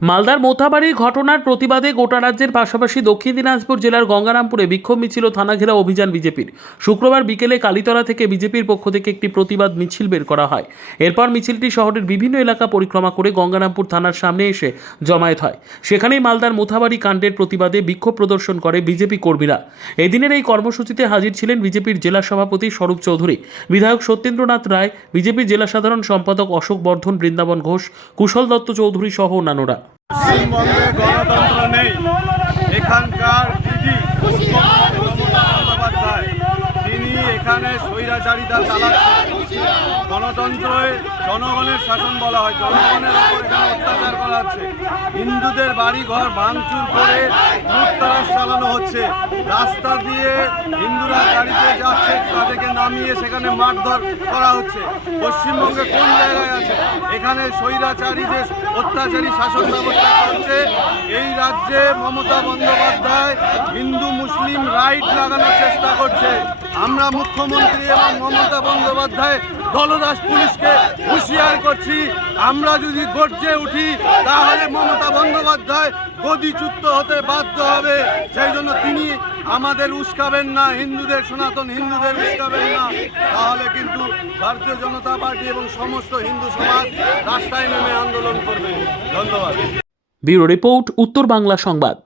মালদার মোথাবাড়ির ঘটনার প্রতিবাদে গোটা রাজ্যের পাশাপাশি দক্ষিণ দিনাজপুর জেলার গঙ্গারামপুরে বিক্ষোভ মিছিল ও থানা ঘেরাও অভিযান বিজেপির। শুক্রবার বিকেলে কালীতলা থেকে বিজেপির পক্ষ থেকে একটি প্রতিবাদ মিছিল বের করা হয়। এরপর মিছিলটি শহরের বিভিন্ন এলাকা পরিক্রমা করে গঙ্গারামপুর থানার সামনে এসে জমায়েত হয়। সেখানেই মালদার মোথাবাড়ি কাণ্ডের প্রতিবাদে বিক্ষোভ প্রদর্শন করে বিজেপি কর্মীরা। এদিনের এই কর্মসূচিতে হাজির ছিলেন বিজেপির জেলা সভাপতি স্বরূপ চৌধুরী, বিধায়ক সত্যেন্দ্রনাথ রায়, বিজেপির জেলা সাধারণ সম্পাদক অশোক বর্ধন, বৃন্দাবন ঘোষ, কুশল দত্ত চৌধুরী সহ অন্যান্যরা। পশ্চিমবঙ্গে গণতন্ত্র নেই। এখানকার দিদি মমতা বন্দ্যোপাধ্যায় তিনি এখানে স্বৈরাচারিতা চালাচ্ছেন। গণতন্ত্রে জনগণের শাসন বলা হয়, জনগণের উপর এখানে অত্যাচার করা হচ্ছে। হিন্দুদের বাড়ি ঘর ভাঙচুর করে লুটতরাজ চালানো হচ্ছে। রাস্তা দিয়ে হিন্দুরা গাড়িতে যাচ্ছে, তাদেরকে নামিয়ে সেখানে মারধর করা হচ্ছে। পশ্চিমবঙ্গে কোন জায়গায় আছে? এখানে স্বৈরাচারী যে অত্যাচারী শাসন ব্যবস্থা চলছে। এই রাজ্যে মমতা বন্দ্যোপাধ্যায় হিন্দু মুসলিম রাইট লাগানোর চেষ্টা করছে। আমরা মুখ্যমন্ত্রী এবং মমতা বন্দ্যোপাধ্যায় দলদাস পুলিশকে হুঁশিয়ার করছি, আমরা যদি গর্জে উঠি তাহলে মমতা বন্দ্যোপাধ্যায় গদিচ্যুত হতে বাধ্য হবে। সেই জন্য তিনি আমাদের উস্কাবেন না, হিন্দুদের সনাতন হিন্দুদের উস্কাবেন না, তাহলে কিন্তু ভারতীয় জনতা পার্টি এবং সমস্ত হিন্দু সমাজ রাস্তায় নেমে আন্দোলন করবে। ধন্যবাদ। ব্যুরো রিপোর্ট, উত্তর বাংলা সংবাদ।